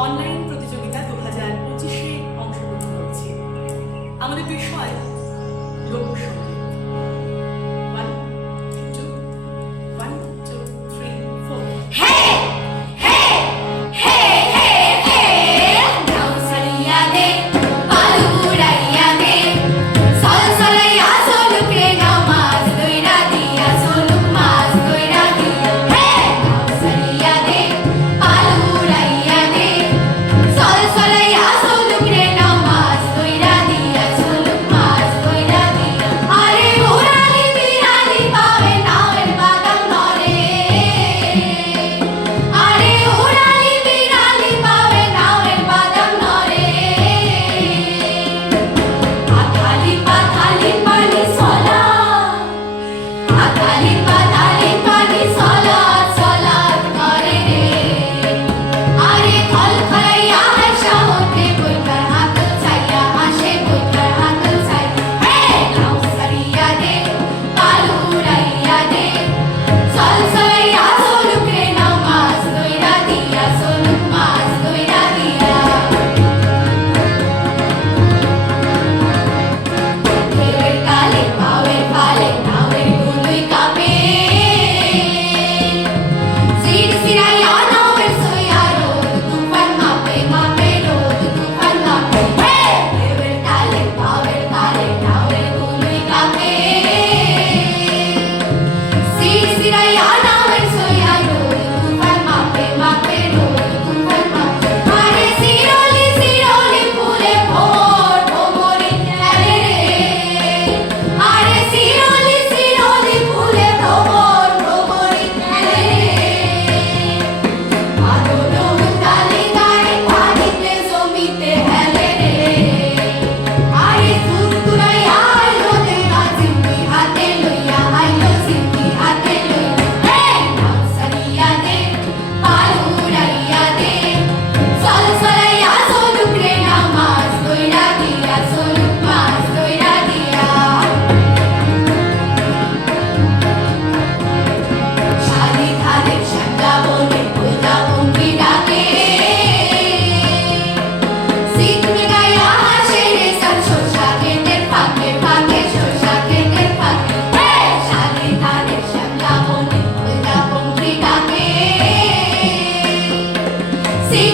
online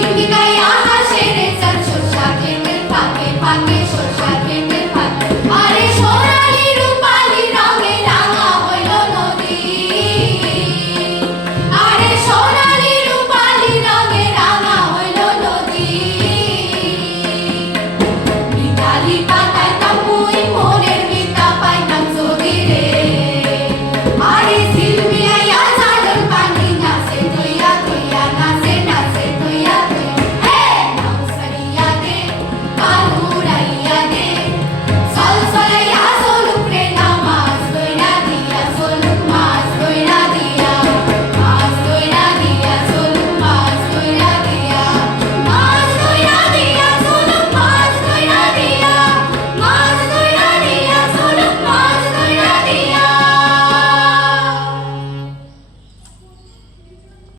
Thank you.